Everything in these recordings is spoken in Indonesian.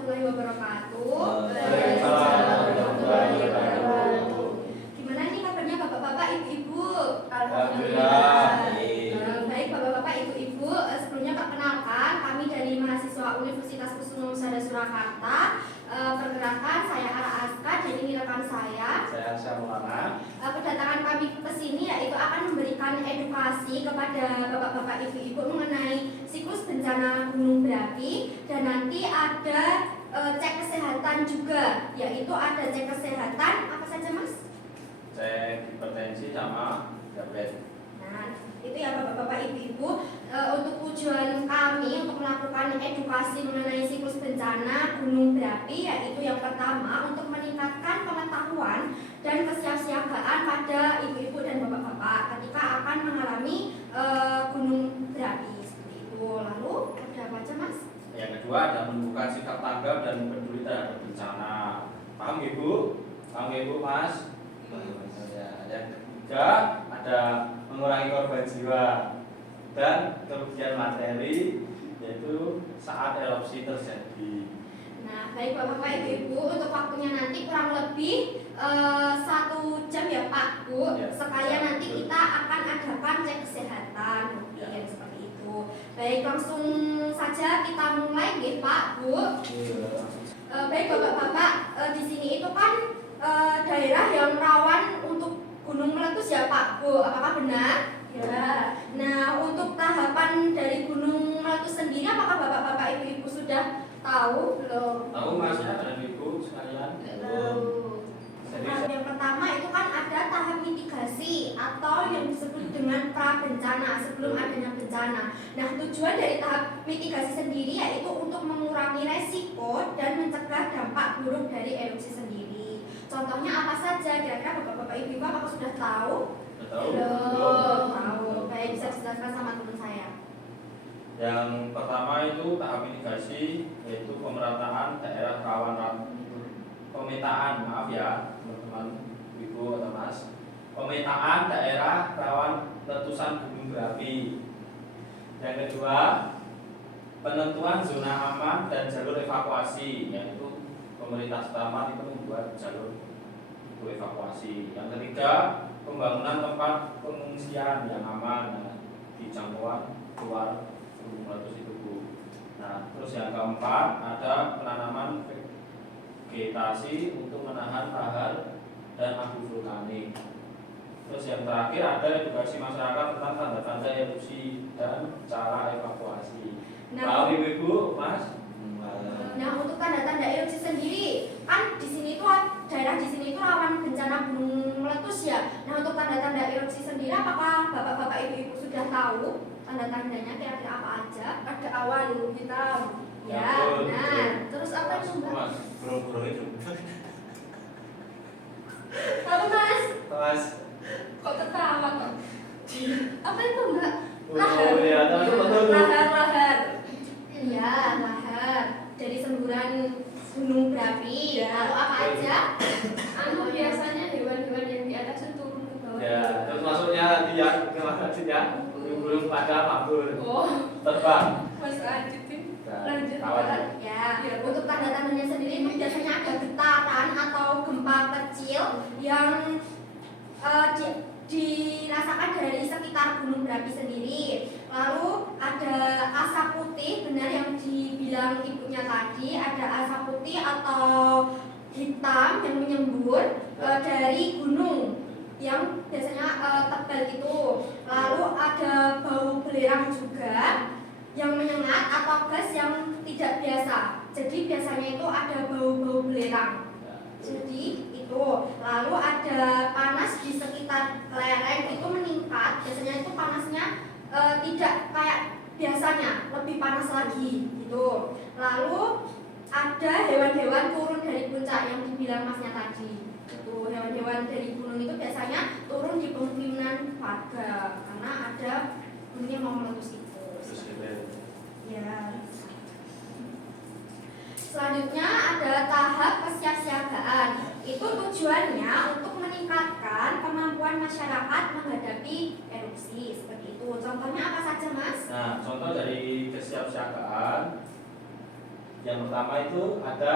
warahmatullahi wabarakatuh. Waalaikumsalam warahmatullahi wabarakatuh. Gimana nih kabarnya bapak-bapak, ibu-ibu? Alhamdulillah. Baik bapak-bapak, ibu-ibu, sebelumnya perkenalkan kami dari mahasiswa Universitas Kusuma Surakarta. Perkenalkan saya Ara Aska dan ini rekan saya. Saya Syamulana. Kedatangan kami ke sini yaitu akan memberikan edukasi kepada bapak-bapak, ibu-ibu mengenai siklus bencana gunung berapi, dan nanti ada cek kesehatan juga, yaitu ada cek kesehatan apa saja mas? Cek hipertensi sama diabetes. Nah, itu ya bapak-bapak, ibu-ibu. Untuk tujuan kami untuk melakukan edukasi mengenai siklus bencana gunung berapi, yaitu yang pertama untuk meningkatkan pengetahuan dan kesiapsiagaan pada ibu-ibu dan bapak-bapak ketika akan mengalami gunung berapi seperti itu. Lalu ada apa aja mas? Yang kedua ada menunjukkan sikap tanggap dan peduli terhadap bencana. Paham ibu? Paham ibu mas? Ya. Yang ketiga ada mengurangi korban jiwa dan kerugian materi, yaitu saat erupsi terjadi. Nah, baik bapak-bapak, ibu-ibu, untuk waktunya nanti kurang lebih 1 jam ya Pak, Bu. Ya, Sekalian nanti betul. kita akan adakan cek kesehatan, Ya. yang seperti itu. Baik, langsung saja kita mulai nih Pak, Bu. Baik bapak-bapak, di sini itu kan daerah yang rawan untuk gunung meletus ya Pak, Bu. Apakah benar? Ya. Nah, untuk tahapan dari gunung meletus sendiri, apakah bapak-bapak, ibu-ibu sudah tahu belum? Tahu mas ya dan ibu sekalian? Jadi Yang pertama itu kan ada tahap mitigasi atau yang disebut dengan pra bencana, sebelum adanya bencana. Nah, tujuan dari tahap mitigasi sendiri yaitu untuk mengurangi resiko dan mencegah dampak buruk dari erupsi sendiri. Contohnya apa saja? Kira-kira bapak-bapak, ibu-ibu apakah sudah tahu? tahu. Belum tahu. Baik, bisa dijelaskan sama teman saya. Yang pertama itu tahap mitigasi, yaitu pemerataan daerah rawan pemetaan, maaf ya teman-teman, ibu atau mas, pemetaan daerah rawan letusan gunung berapi. Yang kedua, penentuan zona aman dan jalur evakuasi, yaitu pemerintah setempat itu membuat jalur untuk evakuasi. Yang ketiga, pembangunan tempat pengungsian yang aman di jangkauan keluar gunung meletus itu Bu. Nah, terus yang keempat ada penanaman vegetasi untuk menahan lahar dan abu vulkanik. Terus yang terakhir ada edukasi masyarakat tentang tanda-tanda erupsi dan cara evakuasi. Tahu ibu mas? Nah, untuk tanda-tanda erupsi sendiri, kan di sini tuh daerah di sini itu rawan bencana gunung meletus ya. Nah, untuk tanda-tanda erupsi sendiri, apakah bapak-bapak, ibu-ibu sudah tahu tanda-tandanya kira-kira apa aja? Ada awan hitam. Ya, nah, terus apa itu mbak? Mas, bro itu. Apa mas? Mas. Kok ketawa kok? Apa itu mbak? Oh iya, betul. Lahar. Iya, lahar dari semburan gunung berapi. Lalu apa aja? Biasanya hewan-hewan yang di atas itu turun ke bawah. Ya, terus masuknya dia ke mana sih ya? Belum pada mabur. Oh, Terbang. Mas lanjutin. Lanjut. Kawan. Ya, untuk tanda-tandanya sendiri itu biasanya ada getaran atau gempa kecil yang dirasakan dari sekitar gunung berapi sendiri. Lalu ada asap putih, benar yang dibilang ibunya tadi, ada asap putih atau hitam yang menyembur dari gunung yang biasanya tebal itu. Lalu ada bau belerang juga yang menyengat atau gas yang tidak biasa. Jadi biasanya itu ada bau-bau belerang. Jadi itu. Lalu ada panas di sekitar lereng itu meningkat. Biasanya itu panasnya tidak kayak biasanya, lebih panas lagi gitu. Lalu ada hewan-hewan turun dari puncak yang dibilang masnya tadi. Itu hewan-hewan dari gunung itu biasanya turun di pemukiman warga karena ada gunung yang mau meletus itu. Ya. Selanjutnya ada tahap kesiapsiagaan. Itu tujuannya untuk meningkatkan kemampuan masyarakat menghadapi erupsi seperti itu. Contohnya apa saja, Mas? Nah, contoh dari kesiapsiagaan Yang pertama itu ada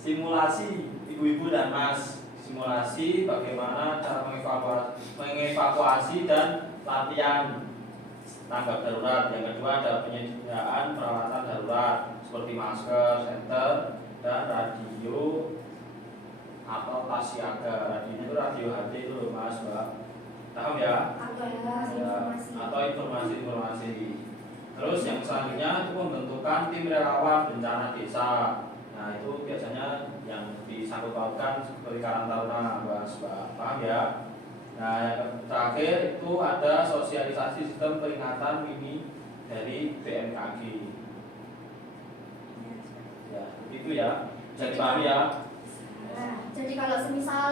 simulasi ibu-ibu dan mas. Simulasi bagaimana cara mengevakuasi dan latihan tanggap darurat. Yang kedua ada penyediaan peralatan darurat seperti masker, senter, dan radio atau tas siaga. Radio itu radio HD itu loh mas, mbak. Paham ya? Atau Ya, informasi. atau informasi-informasi. Terus yang selanjutnya itu pembentukan tim relawan bencana desa. Nah itu biasanya yang disangkut pautkan seperti Karang Taruna, mas, mbak. Paham ya? Nah yang terakhir itu ada sosialisasi sistem peringatan ini dari BMKG. Ya, begitu ya. Bisa dipahami ya? Nah, jadi kalau semisal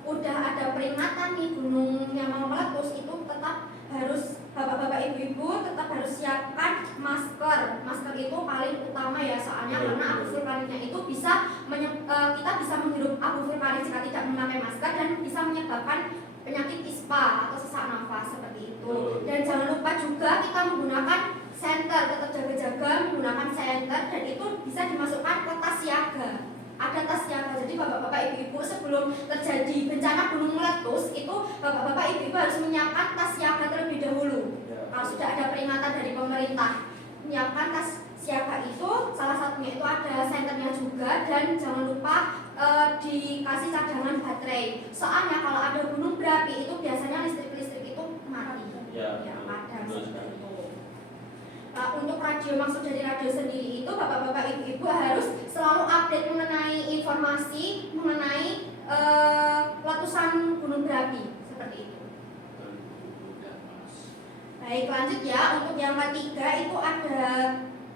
udah ada peringatan nih gunungnya mau meletus, itu tetap harus bapak-bapak ibu-ibu tetap harus siapkan masker. Masker itu paling utama ya, soalnya karena abu vulkaniknya itu bisa kita bisa menghirup abu vulkanik jika tidak memakai masker dan bisa menyebabkan penyakit ispa atau sesak nafas seperti itu. Dan jangan lupa juga kita menggunakan senter, tetap jaga-jaga menggunakan senter, dan itu bisa dimasukkan ke tas siaga. Ada tas siaga, jadi bapak-bapak ibu-ibu sebelum terjadi bencana gunung meletus itu bapak-bapak ibu-ibu harus menyiapkan tas siaga terlebih dahulu. Kalau sudah ada peringatan dari pemerintah, menyiapkan tas siaga itu salah satunya itu ada senternya juga, dan jangan lupa dikasih cadangan baterai. Soalnya kalau ada gunung berapi itu biasanya listrik itu mati, ya padam seperti itu. Nah, untuk radio, maksud dari radio sendiri itu bapak-bapak ibu-ibu harus selalu update mengenai informasi mengenai letusan gunung berapi seperti itu. Baik, lanjut ya. Untuk yang ketiga itu ada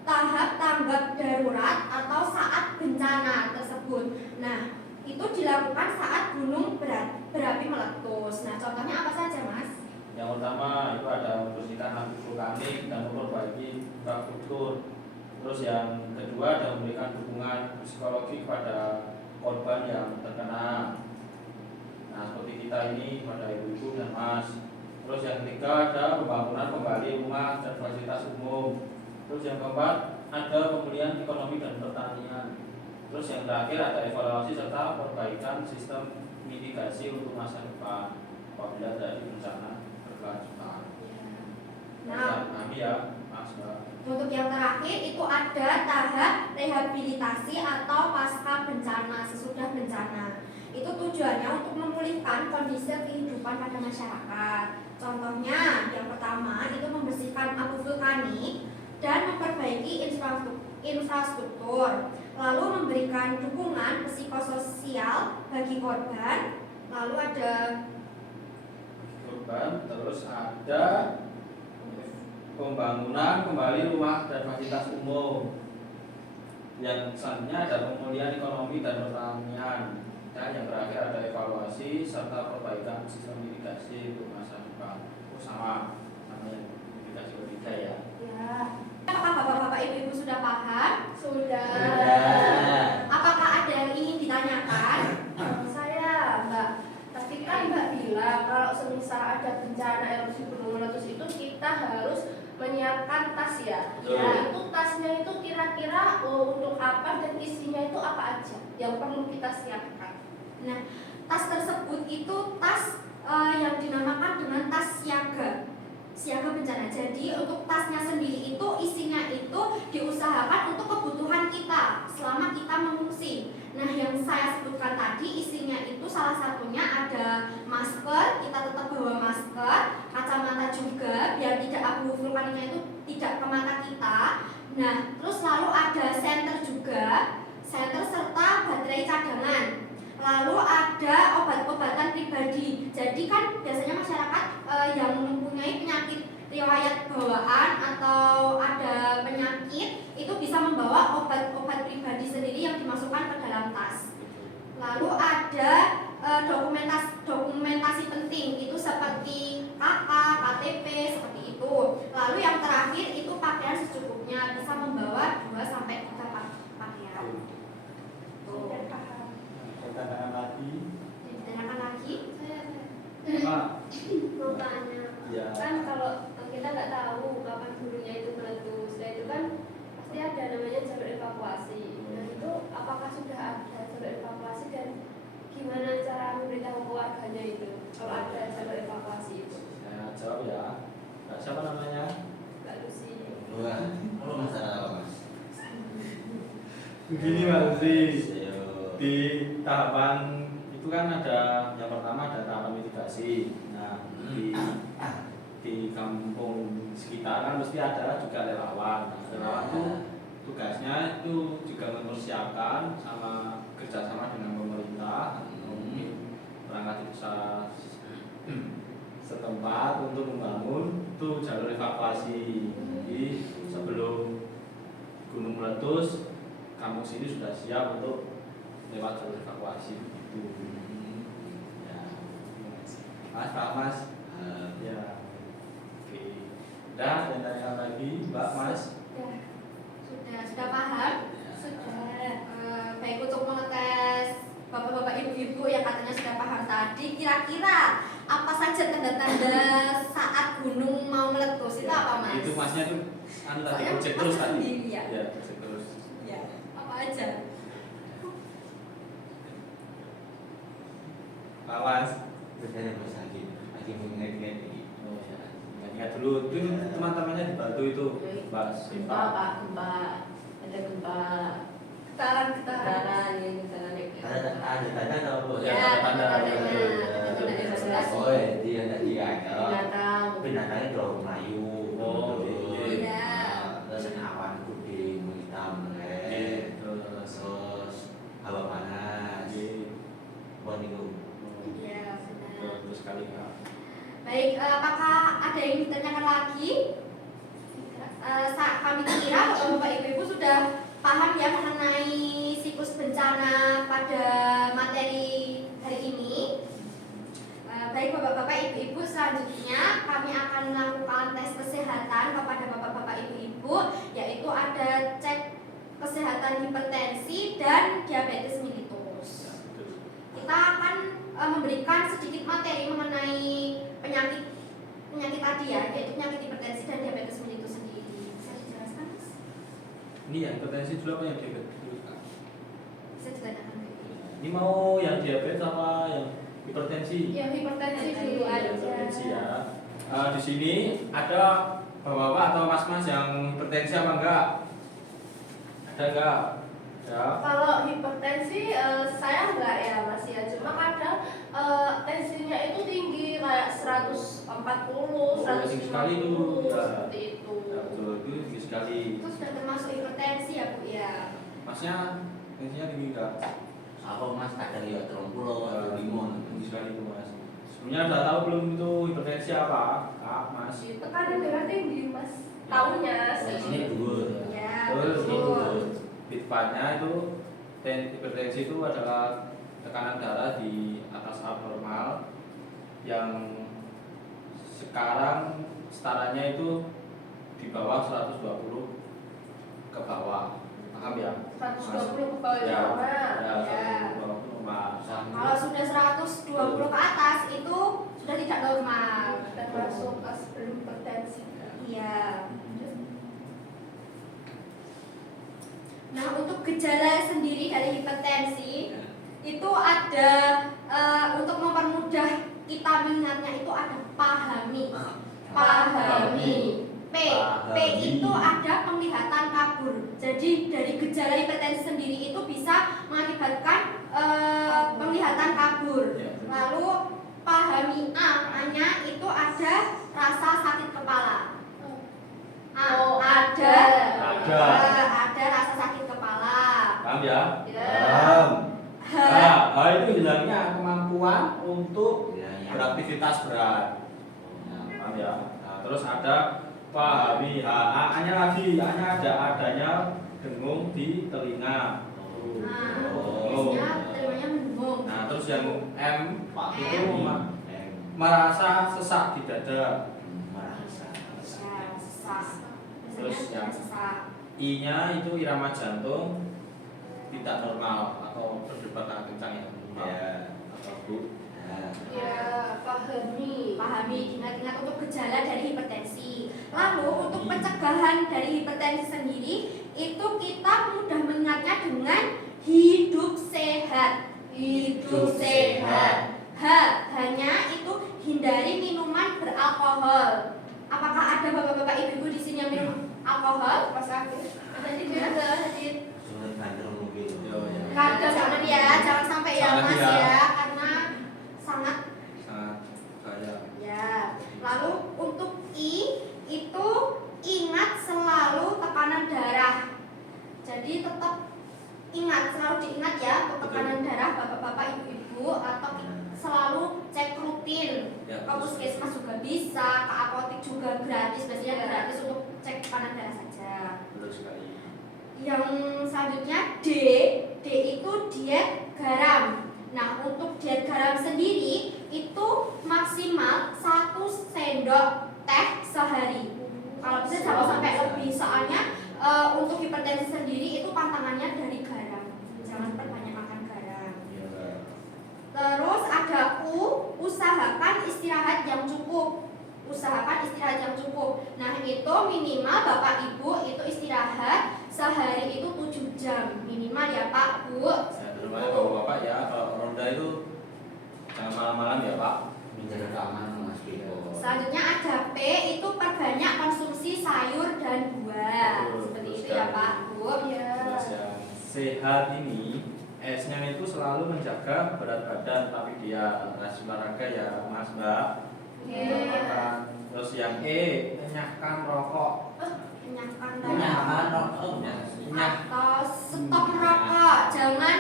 tahap tanggap darurat atau saat bencana tersebut. Nah, itu dilakukan saat gunung berapi meletus. Nah, contohnya apa saja, Mas? Yang pertama itu ada membersihkan abu vulkanik dan memperbaiki infrastruktur. Terus yang kedua ada memberikan dukungan psikologi kepada korban yang terkena. Nah seperti kita ini pada ibu-ibu dan mas. Terus yang ketiga ada pembangunan kembali rumah dan fasilitas umum. Terus yang keempat ada pemulihan ekonomi dan pertanian. Terus yang terakhir ada evaluasi serta perbaikan sistem mitigasi untuk masa depan apabila terjadi bencana. Nah, ya, Mas, Mbak. Untuk yang terakhir itu ada tahap rehabilitasi atau pasca bencana, sesudah bencana. Itu tujuannya untuk memulihkan kondisi kehidupan pada masyarakat. Contohnya, yang pertama itu membersihkan abu vulkanik dan memperbaiki infrastruktur, lalu memberikan dukungan psikososial bagi korban, lalu ada terus ada pembangunan kembali rumah dan fasilitas umum. Yang selanjutnya ada pemulihan ekonomi dan pertanian. Dan yang terakhir ada evaluasi serta perbaikan sistem mitigasi untuk masa depan. Sama yang mitigasi ketiga ya. ya. Apakah bapak-bapak ibu-ibu sudah paham? Sudah. Apakah ada yang ingin ditanyakan? Saya, Mbak. Tapi kan Mbak bilang kalau semisal ada bencana erupsi gunung meletus itu kita harus menyiapkan tas ya. Nah itu tasnya itu kira-kira untuk apa dan isinya itu apa aja yang perlu kita siapkan? Nah, tas tersebut itu tas yang dinamakan dengan tas siaga bencana. Jadi untuk tasnya sendiri itu isinya itu diusahakan untuk kebutuhan kita selama kita mengungsi. Nah, yang saya sebutkan tadi isinya itu salah satunya ada masker, kita tetap bawa masker, kacamata juga biar tidak abu vulkaniknya itu tidak ke mata kita. Nah, terus lalu ada senter juga, senter serta baterai cadangan. Lalu ada obat-obatan pribadi. Jadi kan biasanya masyarakat yang mempunyai penyakit riwayat bawaan atau ada penyakit itu bisa membawa obat-obat pribadi sendiri yang dimasukkan ke dalam tas. Lalu ada dokumentasi penting itu seperti KK, KTP seperti itu. Lalu yang terakhir itu pakaian secukupnya, bisa membawa 2 sampai 3 pakaian. Katakan lagi. Ditanyakan lagi? Mau tanya, Ya. kan kalau kita nggak tahu kapan gunungnya itu meletus, nah itu kan pasti ada namanya jalur evakuasi. Begini Mas Lutfi, di tahapan itu kan ada yang pertama ada tahapan mitigasi. Nah, di kampung sekitar kan mesti ada juga relawan. Nah, relawan itu tugasnya itu juga mempersiapkan sama kerjasama dengan pemerintah, mungkin perangkat desa setempat untuk membangun itu jalur evakuasi. Jadi sebelum gunung meletus, kampung sini sudah siap untuk lewat jalur evakuasi begitu. Ya, Mas, Pak Mas, ya, oke. Dan yang lagi, Mbak Mas. Sudah paham? Sudah. Baik, untuk mengetes bapak-bapak ibu-ibu yang katanya sudah paham tadi, kira-kira apa saja tanda-tanda saat gunung mau meletus itu apa Mas? Itu Masnya tuh tadi Soalnya project Mas terus tadi. sendiri, ya? Ya, project terus. Ya, apa aja? Pak Mas. Benar Mas lagi mengingat-ingat ini. Oh ya, ingat dulu. Itu teman-temannya dibantu itu, Mbak Gempa Sinta. Pak, gempa. Ada gempa. Getaran. Ya, getaran. Ada tanda atau Ya, tanda-tanda. Oh ya, dia tadi ada Binatang. binatangnya Dorong Melayu. Oh, iya. Terus awan putih hitam, terus hawa panas. Buat itu. Iya, benar. Terus sekali Kak. Baik, apakah ada yang ditanyakan lagi? Kami kira bapak-bapak ibu-ibu sudah paham ya mengenai siklus bencana pada materi hari ini. Baik bapak-bapak ibu-ibu, selanjutnya kami akan melakukan tes kesehatan kepada bapak-bapak ibu-ibu, yaitu ada cek kesehatan hipertensi dan diabetes mellitus. Kita akan memberikan sedikit materi mengenai penyakit tadi ya, yaitu penyakit hipertensi dan diabetes mellitus sendiri. Bisa dijelaskan, Mas? Ini yang hipertensi dulu apa yang diabetes dulu Kak? Bisa ditanyakan. Ini mau yang diabetes apa yang hipertensi? Yang hipertensi dulu aja. Hipertensi ya. Di sini ada bapak-bapak atau mas-mas yang hipertensi apa enggak? Ada enggak? Ya. Kalau hipertensi saya enggak ya Mas ya, cuma kadang tensinya itu tinggi kayak 140, tinggi sekali itu. 150 Ya. seperti itu. Ya, betul, itu tinggi sekali. Itu sudah termasuk hipertensi ya Bu ya. Masnya tensinya tinggi enggak? Apa Mas kadang ya 30 atau 5. Tinggi sekali itu Mas. Sebelumnya udah tahu belum itu hipertensi apa? Kak, Mas. Tekanan darah tinggi Mas. Tahunya Di sini sih. dulu. Ya, Terus betul. Tepatnya itu hipertensi itu adalah tekanan darah di atas abnormal yang sekarang setaranya itu di bawah 120 ke bawah. Paham ya? 120 ke bawah itu Ya, normal. ya, Ya. 120 ke bawah itu normal. Kalau sudah 120 ke atas itu sudah tidak normal. Termasuk sebelum hipertensi. Iya. Nah, untuk gejala sendiri dari hipertensi itu ada untuk mempermudah kita mengingatnya itu ada pahami. P itu ada penglihatan kabur. Jadi dari gejala hipertensi sendiri itu bisa mengakibatkan penglihatan kabur. Lalu pahami A-nya itu ada rasa sakit kepala. Oh, ada rasa sakit kepala. Paham ya? Ya. Paham. Nah, itu hilangnya kemampuan untuk Ya, ya. beraktivitas berat. Nah, paham ya? Nah, terus ada pahami A-nya lagi, A-nya ada adanya dengung di telinga. Biasanya terimanya mendengung. Nah, terus yang M itu M. merasa sesak di dada. Merasa. Ya, sesak. Terus Biasanya yang sesak. I-nya itu irama jantung tidak normal atau berdebar sangat kencang ya. Ya. Atau Bu. Nah, Ya, pahami. Pahami, ingat-ingat untuk gejala dari hipertensi. Lalu untuk pencegahan dari hipertensi sendiri itu kita mudah mengingatnya dengan hidup sehat. Hidup sehat. Hanya itu hindari minuman beralkohol. Apakah ada bapak-bapak ibu-ibu di sini yang minum alkohol? Mas Agil. Ada juga. Surat banter mobil. Yo, ya. Jangan ya, jangan sampai ya Jangan Mas ya. ya, karena sangat Sangat bahaya. ya. Lalu untuk I itu ingat selalu tekanan darah. Jadi tetap ingat, selalu diingat ya untuk tekanan darah bapak-bapak, ibu-ibu, atau selalu cek rutin. Ya, Ke puskesmas juga bisa, ke apotek juga gratis, biasanya gratis untuk cek tekanan darah saja. betul sekali. Yang selanjutnya D itu diet garam. Nah, untuk diet garam sendiri itu maksimal 1 sendok teh sehari. Kalau bisa jangan sampai lebih, soalnya untuk hipertensi sendiri itu pantangannya dari garam. Jangan perbanyak makan garam. Ya. Terus ada U, usahakan istirahat yang cukup. Usahakan istirahat yang cukup. Nah, itu minimal Bapak Ibu itu istirahat sehari itu 7 jam minimal ya Pak Bu. Ya, terutama bapak-bapak ya, kalau ronda itu jangan malam-malam ya Pak. Menjaga keamanan Mas Biko. Selanjutnya ada P, itu perbanyak konsumsi sayur dan buah. Betul, Seperti betul itu ya sekali. Pak Bu. Terus yang sehat ini S-nya itu selalu menjaga berat badan, tapi dia rajin olahraga ya Mas Mbak. Makan. Terus yang E, enyahkan rokok. Kenyangkan Menyaman rokok. atau stop merokok. Jangan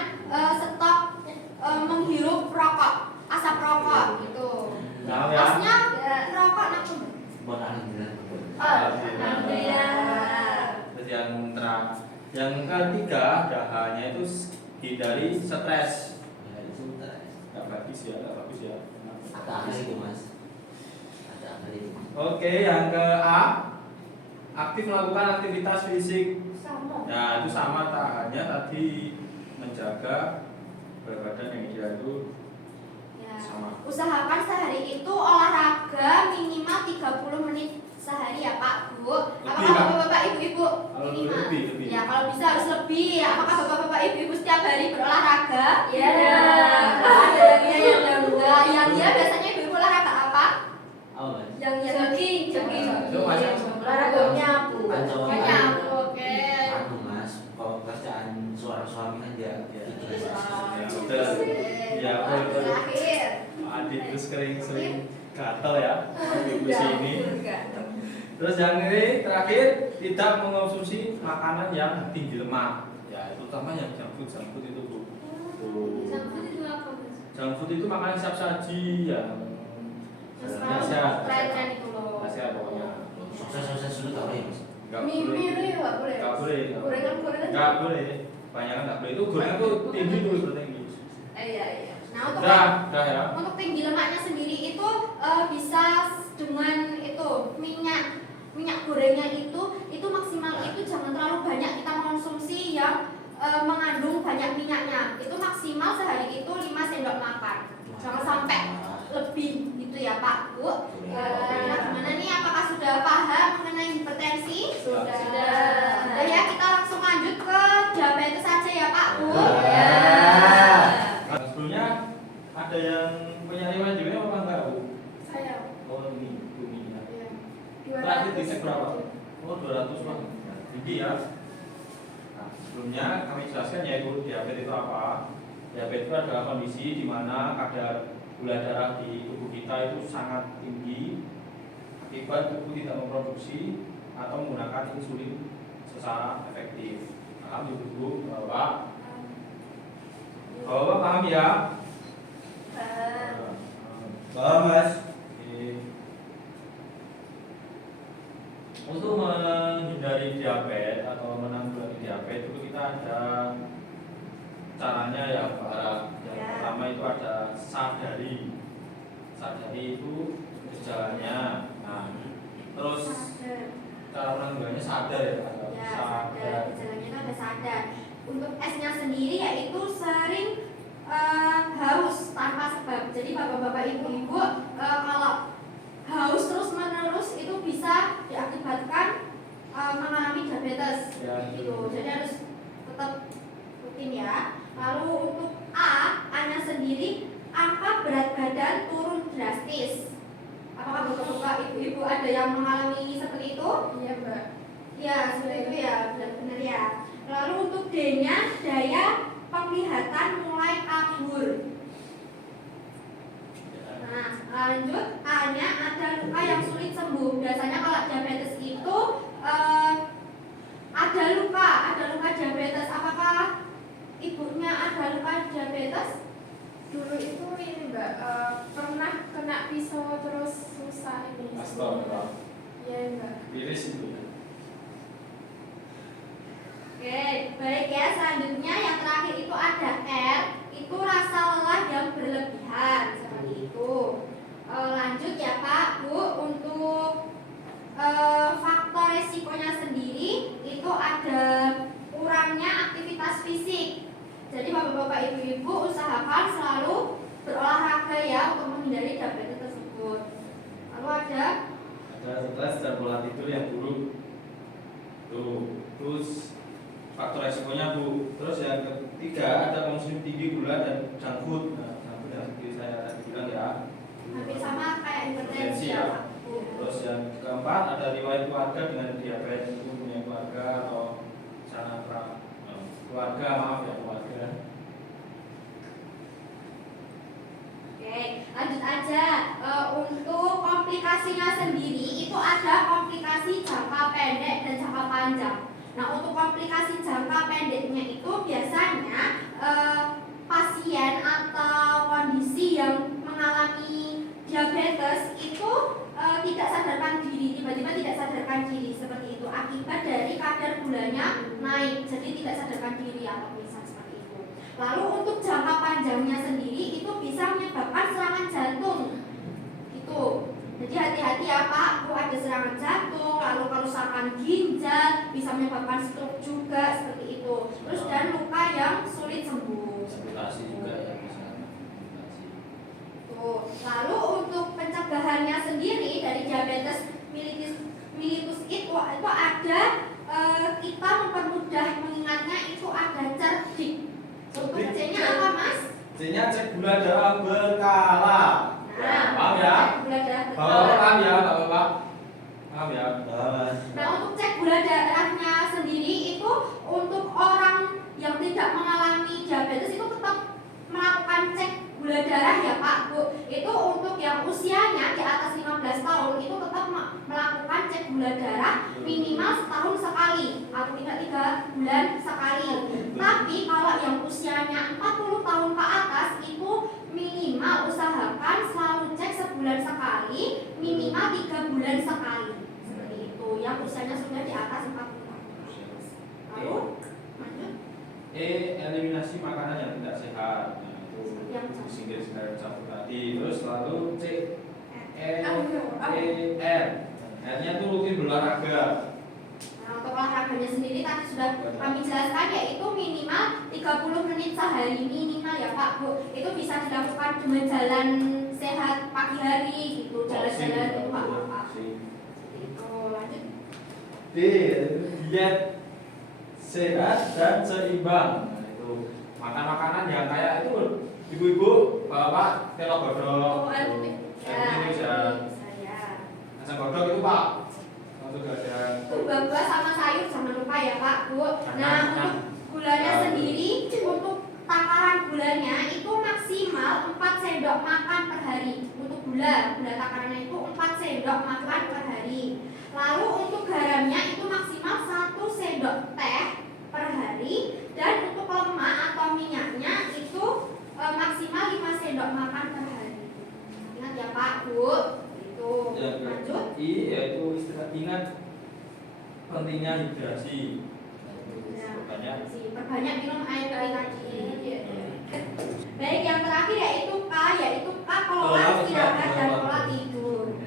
stop menghirup rokok, asap rokok gitu. Nah, ya. Masnya rokok nakal. Buat alhamdulillah. Alhamdulillah. Terus yang ketiga ada H-nya itu hindari stres. Ya itu Nggak bagus ya, nggak bagus ya. ada akhir itu Mas. Ada akhir itu. Oke, yang ke A, aktif melakukan aktivitas fisik. Sama. Nah, itu sama, tak hanya tadi menjaga berat badan yang ideal itu Ya. sama. Usahakan sehari itu olahraga minimal 30 menit sehari ya Pak Bu. Lebih, Apakah Kak? Bapak-bapak Ibu-ibu Kalau minimal? lebih. Ya, kalau bisa harus lebih. Apakah Bapak-bapak Ibu-ibu setiap hari berolahraga? Ya. Ada yang enggak. Yang dia biasanya ibu-ibu olahraga apa? Oh Mas. Yang Jogging, jogging. Itu macam Olahraga nyapu. Kacau. Nyapu, oke. Aduh Mas, kalau kerjaan seorang suami kan dia itu. Ya, betul. Ya, betul. Terakhir. Adik itu sering gatel ya ibu sini. Terus yang ini terakhir, tidak mengonsumsi makanan yang tinggi lemak. Ya, itu terutama yang junk food itu Bu. Tuh. Junk food itu makanan siap saji yang Selalu sehat. tren-tren itu loh. Nggak sehat pokoknya. Sukses dulu tau ya Mas. Nggak Mie boleh. nggak boleh. Nggak boleh. Gorengan. Nggak boleh. Banyak nggak boleh. Itu gorengan tuh tinggi dulu bertinggi. Iya. Nah, untuk Udah ya. untuk tinggi lemaknya sendiri itu bisa dengan itu minyak gorengnya itu maksimal itu jangan terlalu banyak kita mengkonsumsi yang mengandung banyak minyaknya. Itu maksimal sehari itu 5 sendok makan. Jangan sampai lebih gitu ya Pak Bu. Nah, gimana nih, apakah sudah paham mengenai hipertensi? Sudah. Sudah ya, kita langsung lanjut ke diabetes saja ya Pak Bu. Ya. Nah, sebelumnya ada yang punya riwayat juga apa enggak Bu? Saya. Oh ini ya. Iya. Terakhir dicek berapa? Oh 200 Pak. Tinggi ya. Nah, sebelumnya kami jelaskan yaitu diabetes itu apa. Diabetes itu adalah kondisi di mana kadar gula darah di tubuh kita itu sangat tinggi akibat tubuh tidak memproduksi atau menggunakan insulin secara efektif. Paham Ibu, Bapak? Bapak paham ya? Paham Mas. Oke. Untuk menghindari diabetes atau menanggulangi diabetes itu kita ada caranya ya Pak. Yang Ya. pertama itu ada sadari itu gejalanya. Nah, terus cara menanggulanginya sadar ya Pak. Ya, sadar. Gejalanya itu ada sadar. Untuk S-nya sendiri yaitu sering haus tanpa sebab. Jadi bapak-bapak ibu-ibu kalau haus terus menerus itu bisa diakibatkan mengalami diabetes. Ya, Gitu. Jadi harus tetap rutin ya. Lalu untuk A-nya sendiri angka berat badan turun drastis. Apakah bapak-bapak ibu-ibu ada yang mengalami seperti itu? Iya Mbak. Ya, seperti itu ya, benar-benar ya. Lalu untuk D-nya, daya penglihatan mulai kabur. Nah, lanjut A-nya, ada luka yang sulit sembuh. Biasanya kalau diabetes itu ada luka diabetes. Apakah ibunya ada luka diabetes? Dulu itu ini Mbak, pernah kena pisau terus susah ini. Astaga. Iya Mbak. Iris itu ya. Oke, baik ya. Selanjutnya yang terakhir itu ada R, itu rasa lelah yang berlebihan seperti itu. Lanjut ya Pak, Bu, untuk faktor resikonya sendiri itu ada kurangnya aktivitas fisik. Jadi bapak-bapak, ibu-ibu usahakan selalu berolahraga ya untuk menghindari diabetes tersebut. Lalu ada stres dan pola tidur yang buruk. Terus faktor resikonya Bu. Terus yang ketiga ada konsumsi tinggi gula dan junk food. Nah, junk food yang seperti saya tadi bilang ya. hampir sama kayak hipertensi ya Pak. Terus yang keempat ada riwayat keluarga dengan diabetes, itu punya keluarga atau sana keluarga, maaf ya keluarga. Oke, lanjut aja. Untuk komplikasinya sendiri itu ada komplikasi jangka pendek dan jangka panjang. Nah, untuk komplikasi jangka pendeknya itu biasanya pasien atau kondisi yang mengalami diabetes itu tidak sadarkan diri, tiba-tiba tidak sadarkan diri seperti itu akibat dari kadar gulanya naik, jadi tidak sadarkan diri atau misal seperti itu. Lalu untuk jangka panjangnya sendiri itu bisa menyebabkan serangan jantung. Itu. Jadi hati-hati ya Pak, Bu, ada serangan jantung, lalu kerusakan ginjal, bisa menyebabkan stroke juga seperti itu. Terus dan luka yang sulit sembuh. Amputasi juga ya misalnya. Amputasi. Tuh. Lalu untuk pencegahannya sendiri dari diabetes mellitus itu ada kita mempermudah mengingatnya itu ada cerdik. Untuk C-nya apa Mas? C-nya cek gula darah berkala. Nah, paham ya? cek gula darah Bapak berkala. paham ya, Bapak? Paham ya? Nah, untuk cek gula darahnya sendiri itu untuk orang yang tidak mengalami diabetes itu tetap melakukan cek gula darah ya Pak, Bu. Itu untuk yang usianya di atas 15 tahun itu tetap melakukan cek gula darah minimal setahun sekali atau tidak 3 bulan sekali. Tapi kalau yang usianya 40 tahun ke atas itu minimal usahakan selalu cek sebulan sekali, minimal 3 bulan sekali. Seperti itu, yang usianya sudah di atas 40 tahun. Lalu lanjut. Eliminasi makanan yang tidak sehat. Nah, itu Yang singkir dari campur tadi. Terus lalu C R. R-nya itu rutin berolahraga. Nah, untuk olahraganya sendiri tadi sudah kami jelaskan yaitu minimal 30 menit sehari minimal ya Pak, Bu. Itu bisa dilakukan dengan jalan sehat pagi hari gitu, jalan-jalan itu nggak apa-apa. Itu lanjut. D. Diet sehat dan seimbang. Nah, itu makan makanan yang kayak itu ibu-ibu, bapak, telur godok. Ini bisa. Asam godok itu Pak. Untuk ada Buah-buah sama sayur jangan lupa ya Pak, Bu. Nah, untuk gulanya sendiri, untuk takaran gulanya itu maksimal 4 sendok makan per hari. Untuk gula takarannya itu 4 sendok makan per hari. Lalu untuk garamnya itu maksimal 1 sendok teh per hari. Dan untuk lemak atau minyaknya itu maksimal 5 sendok makan per hari. Ingat ya Pak, Bu. Itu lanjut. I yaitu istilah ingat pentingnya hidrasi. Perbanyak minum air dari tadi. Baik, yang terakhir yaitu K kelola istirahat dan pola tidur.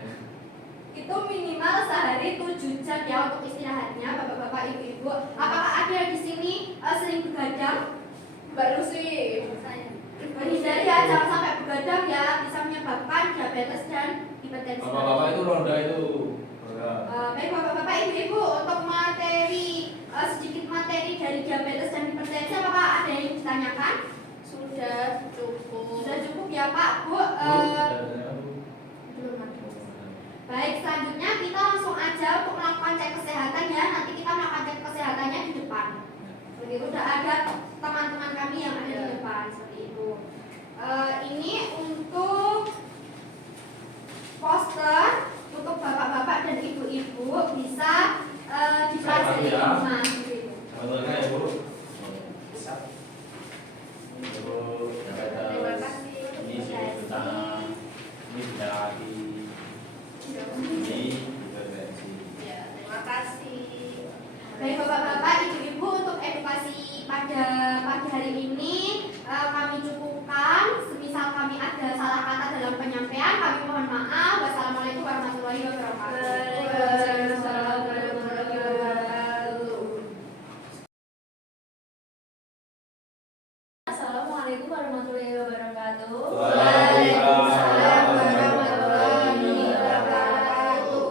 Itu minimal sehari 7 jam ya untuk istirahatnya, bapak-bapak, ibu-ibu. Apakah ada yang di sini sering begadang? Mbak Lucy. Menghindari ya, jangan sampai begadang ya, bisa menyebabkan diabetes dan hipertensi. Bapak-bapak itu ronda itu. Baik bapak-bapak, ibu-ibu, untuk sedikit materi dari diabetes dan hipertensi, apakah ada yang ditanyakan? Sudah cukup. Sudah cukup ya Pak, Bu. Belum ada. Baik, selanjutnya kita langsung aja untuk melakukan cek kesehatan ya. Nanti kita terhadap teman-teman kami yang ada di depan seperti itu. Ini untuk poster untuk bapak-bapak dan ibu-ibu bisa dipelajari di rumah seperti itu. Contohnya ya Bu. Bisa. Ibu, Terima kasih. ini sudah tentang ini sudah lagi ini intervensi. Ya, terima kasih. Baik bapak-bapak, ibu-ibu, untuk edukasi pada pagi hari ini kami cukupkan. Semisal kami ada salah kata dalam penyampaian, kami mohon maaf. Wassalamualaikum warahmatullahi wabarakatuh. Waalaikumsalam warahmatullahi wabarakatuh. Assalamualaikum warahmatullahi wabarakatuh. Waalaikumsalam warahmatullahi wabarakatuh.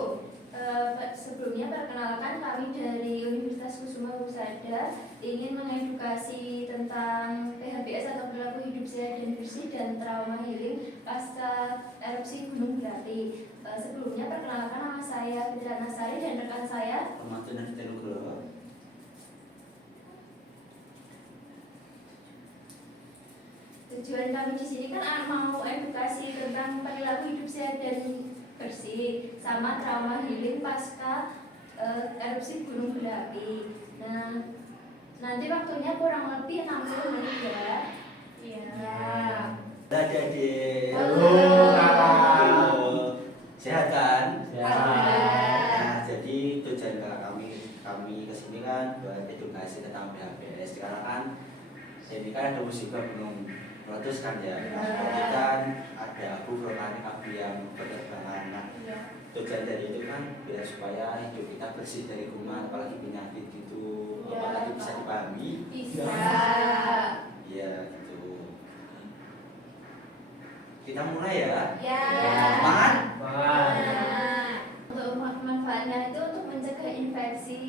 Sebelumnya perkenalkan kami dari Universitas Kusuma Husada ingin mengedukasi tentang PHBS atau perilaku hidup sehat dan bersih dan trauma healing pasca erupsi Gunung Berapi. Sebelumnya perkenalkan nama saya Fitri Nasari dan rekan saya Pematunan Nugroho. Tujuan kami di sini kan mau edukasi tentang perilaku hidup sehat dan bersih sama trauma healing pasca erupsi Gunung Berapi. Nah, nanti waktunya kurang lebih 60 menit ya. Ya. Adik-adik. Halo, Halo. Sehat kan? Sehat. Nah, jadi tujuan kami kesini kan buat edukasi tentang PHBS. Sekarang kan ini kan ada musibah gunung meletus kan ya. Jadi kan ada abu vulkanik, api yang berterbangan. Nah, tujuan dari itu kan biar supaya hidup kita bersih dari kuman, apalagi penyakit gitu. Ya, Apalagi bisa dipahami? Bisa. Iya gitu. Kita mulai ya. Ya. Semangat. Nah, untuk manfaatnya itu untuk mencegah infeksi,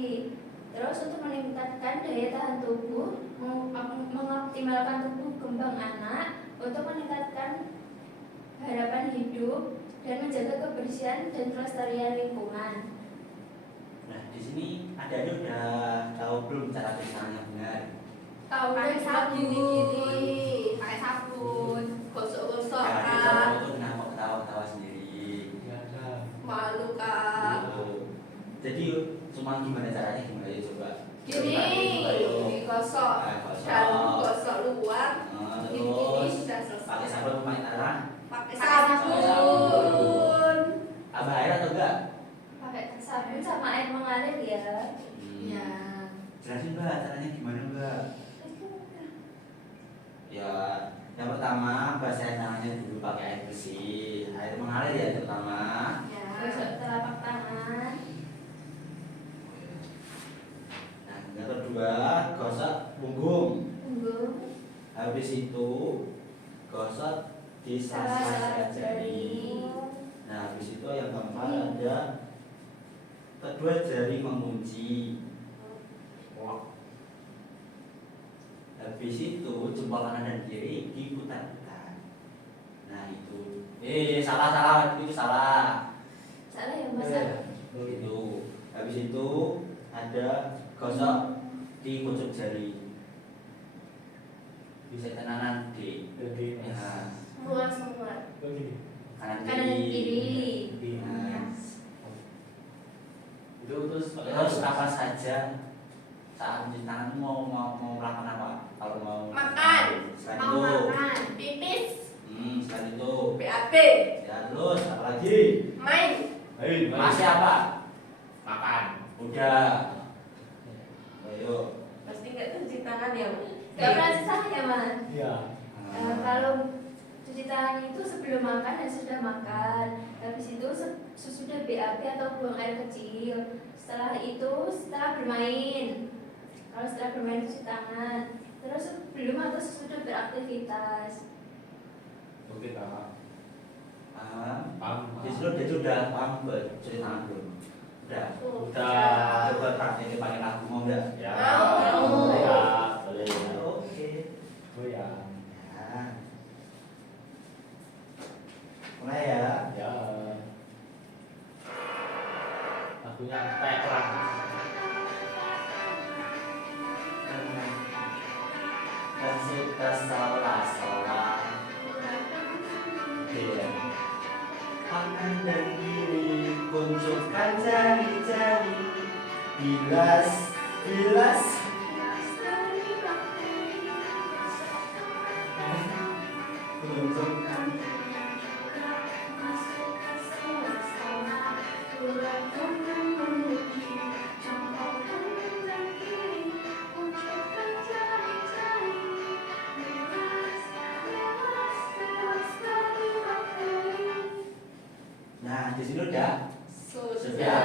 terus untuk meningkatkan daya tahan tubuh, mengoptimalkan tumbuh kembang anak, untuk meningkatkan harapan hidup dan menjaga kebersihan dan kelestarian lingkungan. Nah, di sini ada udah tahu belum cara tulisannya benar? Tahu Pakai sabun. gini-gini. Pakai sabun. Gosok-gosok Jangan kan. dicoba itu kenapa ketawa-ketawa sendiri. Malu kak. Gitu. Jadi cuma gimana caranya gimana ya coba. Gini, Coba, yuk. digosok. Nah, gosok. Dalam gosok luar. Nah, Gini-gini terus sudah selesai. pakai sabun pakai tangan. Pakai Pakai sabun. Tambah air atau enggak? Pakai sabun sama air mengalir ya. Ya. Jelasin Mbak, caranya gimana Mbak? Ya, yang pertama basahin tangannya dulu pakai air bersih, air mengalir ya terutama. Gosok telapak tangan. Nah, yang kedua gosok punggung. Punggung. Habis itu gosok di sela-sela jari. Nah, habis itu yang keempat ada kedua jari mengunci. Habis itu jempol kanan dan kiri diputar-putar. Nah itu, salah itu salah. Salah ya Mas. Itu. Habis itu ada gosok di pojok jari. Bisa tenanan di. Nah, Semua. kanan Kanan dan kiri. Nah, Itu terus terus apa saja saat mencuci tangan mau melakukan apa? Kalau mau Makan. Selain Mau itu, makan. Pipis. selain itu, BAB. ya terus apa lagi? Main. Masih apa? makan. Udah. Ayo. Pasti nggak cuci tangan ya. Gak pernah cuci tangan ya Mas? Iya. Kalau cuci tangan itu sebelum makan dan sudah makan. Habis itu sesudah BAB atau buang air kecil. Setelah itu setelah bermain. Kalau setelah bermain cuci tangan. Terus sebelum atau sesudah beraktivitas. Oke Kak. Paham? Paham. Dia sudah paham buat cuci tangan belum? Udah. Udah. Coba praktekin pakai lagu mau enggak? Ya. Mau. Boleh Kak. Boleh. Oke. Goyang. Ya. Mulai ya. Ya. Lagunya pelan. suka salah-salah. Iya. Tangan dan kiri kunculkan jari-jari, bilas kunculkan. Nah, di sini udah. Sudah.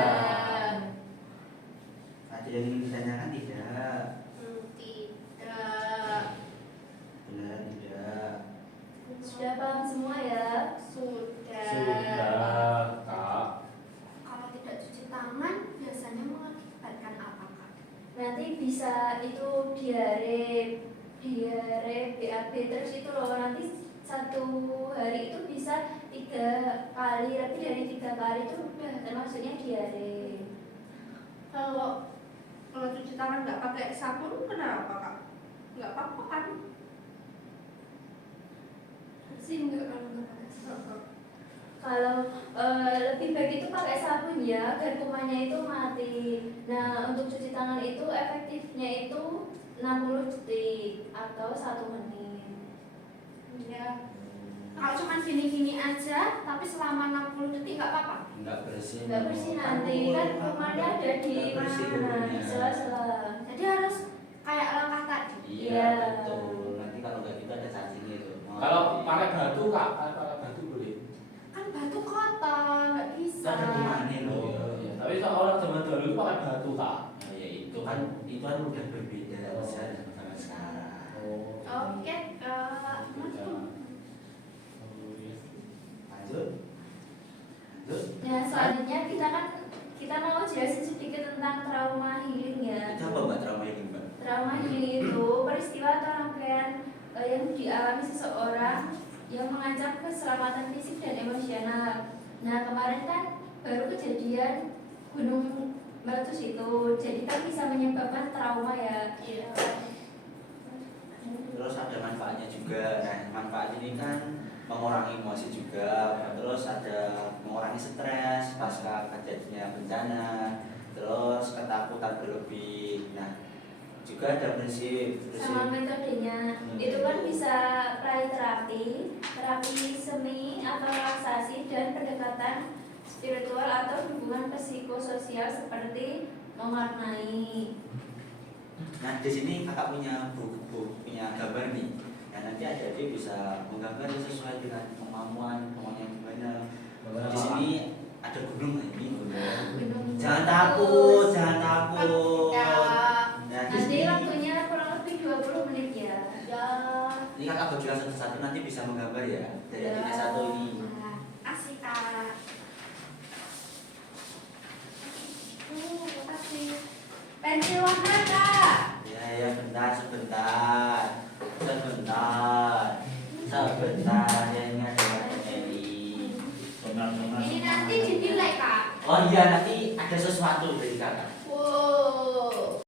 Ada yang ingin ditanyakan tidak? Tidak. Benar tidak? Sudah paham semua ya? Sudah. Sudah, Kak. Kalau tidak cuci tangan biasanya mengakibatkan apa, Kak? Nanti bisa itu diare, BAB, terus itu loh nanti satu hari itu bisa 3 kali, lebih dari 3 kali itu udah termasuknya diare. Kalau cuci tangan nggak pakai sabun kenapa kak? Nggak apa-apa kan? Sih enggak kalau nggak pakai sabun. Kalau lebih baik itu pakai sabun ya, agar kumannya itu mati. Nah, untuk cuci tangan itu efektifnya itu 60 detik atau 1 menit. Iya. Kalau cuma gini-gini aja, tapi selama 60 detik nggak apa-apa. Enggak bersih. Nggak bersih nanti, kan kumannya ada di Nggak bersih mana, kumannya. di sela-sela. Jadi harus kayak langkah tadi. Iya, Iya. betul. Nanti kalau nggak gitu ada cacingnya itu. Kalau pakai batu, Kak, pakai batu boleh. Kan batu kotor, nggak bisa. Ada kumannya loh. Oh, iya. Tapi orang zaman dahulu itu pakai batu, Kak. Nah, ya itu kan udah berbeda sama zaman sekarang. Oh. Oke, Kak. Lanjut. Lanjut. Nah, selanjutnya kita mau jelasin sedikit tentang trauma healing ya. Itu apa mbak trauma ini mbak? Trauma healing itu peristiwa atau rangkaian yang dialami seseorang yang mengancam keselamatan fisik dan emosional. Nah, kemarin kan baru kejadian gunung meletus itu, jadi kan bisa menyebabkan trauma ya. Iya. Terus ada manfaatnya juga. Nah, manfaat ini kan mengurangi emosi juga. Terus ada mengurangi stres pasca kejadiannya bencana. Terus ketakutan berlebih. Nah, juga ada prinsip. Sama metodenya itu kan bisa terapi, terapi semi atau relaksasi dan pendekatan spiritual atau hubungan psikososial seperti mewarnai. Nah, di sini kakak punya buku, punya gambar nih. Nah, nanti adik-adik bisa menggambar sesuai dengan kemampuan yang gimana. Di sini ada gunung ini gunung. Jangan takut, jangan takut. Nah, di Nanti sini waktunya kurang lebih 20 menit ya. Ya. ini kakak bagikan satu-satu nanti bisa menggambar ya. Dari adiknya satu ini. Nah, asik, Kak. Makasih. Pensil warna, Kak. Ya, sebentar. Ya, ini ada Eli. Ini nanti dinilai, Kak. Oh iya, nanti ada sesuatu dari kakak. Wow.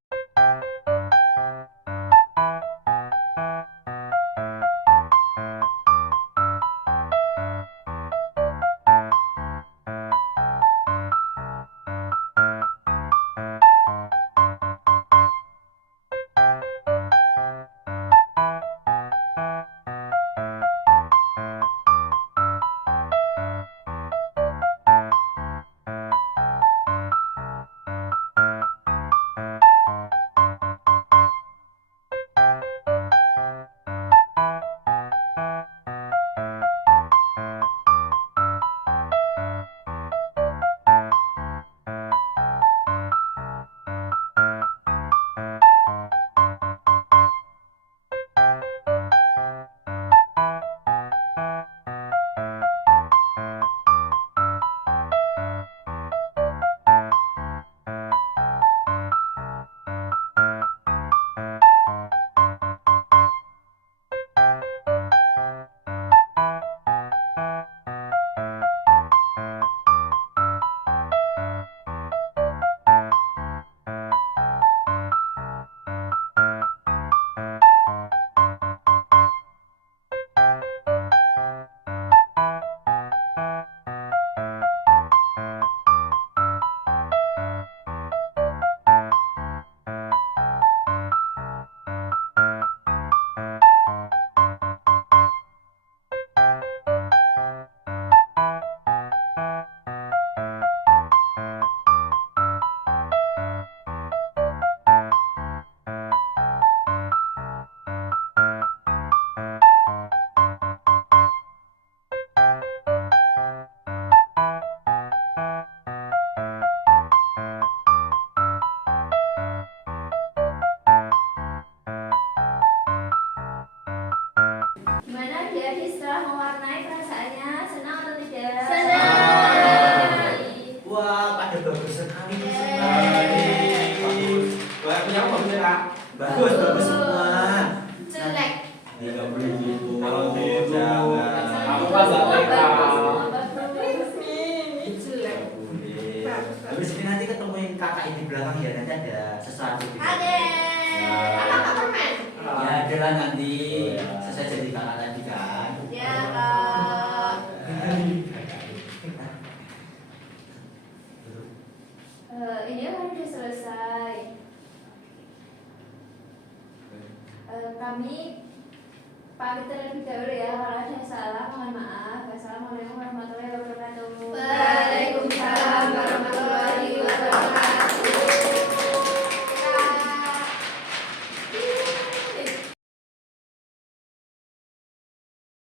punya aku bagus ya kak. Bagus semua. Jelek. Nggak boleh gitu. Kalau gitu, Jangan. aku kan nggak TK. Ini jelek. Nggak boleh. Habis ini nanti ketemuin kakak yang di belakang ya, nanti ada sesuatu gitu. Ada. Apa permen? Ya adalah nanti Oh, ya. selesai jadi kakak tadi kan. Ya kak. Ini kan udah selesai. Kami pamit terlebih dahulu ya, kalau ada yang salah mohon maaf. Wassalamualaikum warahmatullahi wabarakatuh. Waalaikumsalam.